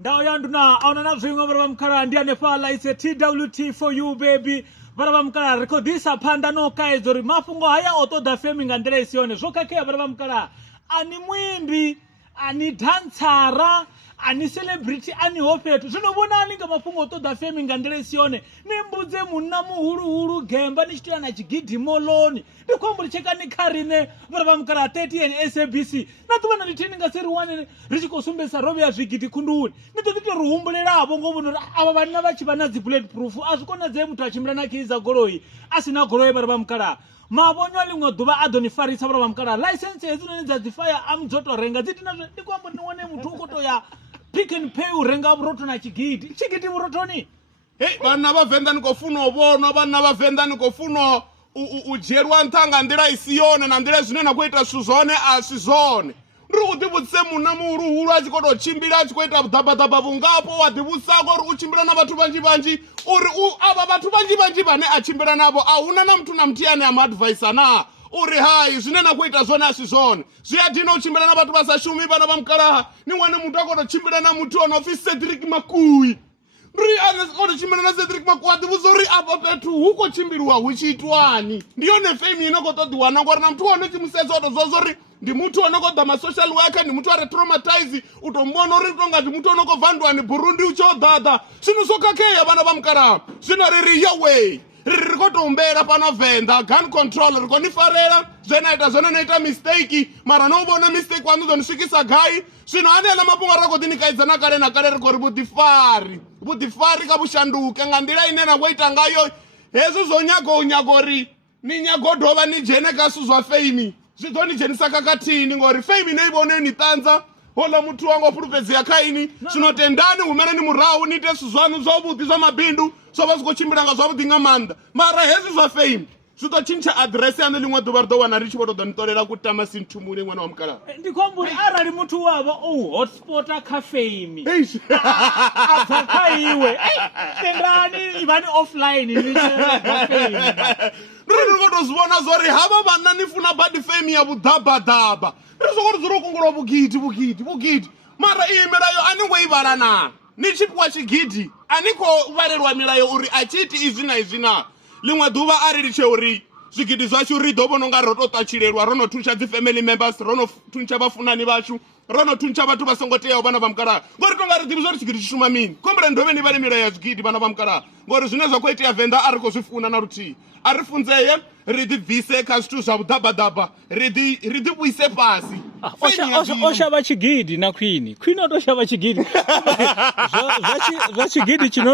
Ndao yanduna aonana zvimwe varava mukara ndiane pala ise TWT for you baby varava mukara rekodisa panda no kaizori mafungo haya otoda femi ngandele isione zvokakea varava mukara ani mwimbi ani dansara ani celebrity ani hofetu zvinobona aninga mafungo otoda femi ngandele isione nimbudze munna muhuru gemba nichitoyana chigidhi moloni ndikwamburi chekani karine varava mukara 30 SABC natuvana litini ngaseri wane richikosumbesa robe ya zvigidi kunduuni nitotite ruhumbulera avo ngovuno ava vanna vachivana bullet proof azvikona dze mutu achimira nakiza goloi asina goloi varava mukara mavonyo limwe dhuva adonifarisa varava mukara license hedzinonedza dzifire amudzotorenga dzitinazve ndikwamburi nione mutu ukotoya pick and pay urenga vuroto na chigidi vurotoni hey vana vavhenda nikofuna uvonwa vana vavhenda nikofuna ujerwa ntanga ndira isione na ndira zvinena kuita zvizvone asizvone ndiri kutivutsise muna muhuru achikotochimbira achikoita dhaba vungapo wadhivusako uri kuchimbira na vatu vanji uri ava vatu vanji vane achimbira navo ahuna na mtu namtiyani amadvisa na uri hai zvinena kuita zvone asizvone zviyadhina uchimbira na vatu vasashumi vana vamukaraha niwane mutu akotochimbira na mutu onofi Cedric Makui ri anochimbira na Cedric Makui adhivusori apa petu huko chimbirwa huchiitwani ndiyone fame inokotodhiwana ngori na mtu one chimusetsa otozozori ndi mutu onokodha masocial worker ndi mutu ari traumatize utombona uri tonga ndi mutu onokovhandwa ni Burundi uchodhadha zvinhu zvokakeya vana vamukara zvino riri yaway riri kotombera panovhenda gun control riri konifarera zvenaita zvenonoita mistake mara nouvona mistake wanozondisvikisa gai zvino anena mapunga rakodhinikaidzana kare nakare rikori vudhifari kabushanduke ngandira inena kuita ngayo hezvo zvonyagounyagori ninyagodhova nijenekasu zva fame zvidonijenisa kakatini ngori fame neivone nitanza hola mutu wangu wapurupedzi yakaini zvinotendani humene ni murau niite suzvanu zvavudhi zvamabindu zvava zvikochimbiranga zvavudhi ngamanda mara hezvi zva fame zvitochinja adresi ane limwe dhuva ridowana richivotodonitorera kutama sintumure mwana wamukara ndikwamburi arali mutu wava hotspota kafame abva kaiwe tendani ivani offline ndirikotozvona zori hava vana nifuna badi fame yavudhabhadhabha ndizvokoti zviri kungorwa bugidhi mara iyi mirayo aningoivara na nichipiwa chigidhi aniko varerwa mirayo uri achiti izvi naizvi na limwe dhuva ari richeuri zvigidhi zvacho ridovononga rototachirerwa ronotuncha dzifamily members ronotuncha vafunani vacho ronotuncha vatu vasongoteyawo vana vamukara ngori tonga ridzivi zvari chigidhi chishuma mini kombere ndoveni vari mirayo yazvigidhi vana vamukara ngori zvine zvakoitia vhenda ari kuzvifuna narutii arifunzeye ridibvise kazvitu zvavudhabhadhabha ridibvise pasi oshava chigidhi nakwini kwini otoshava chigidhi zvachigidhi chino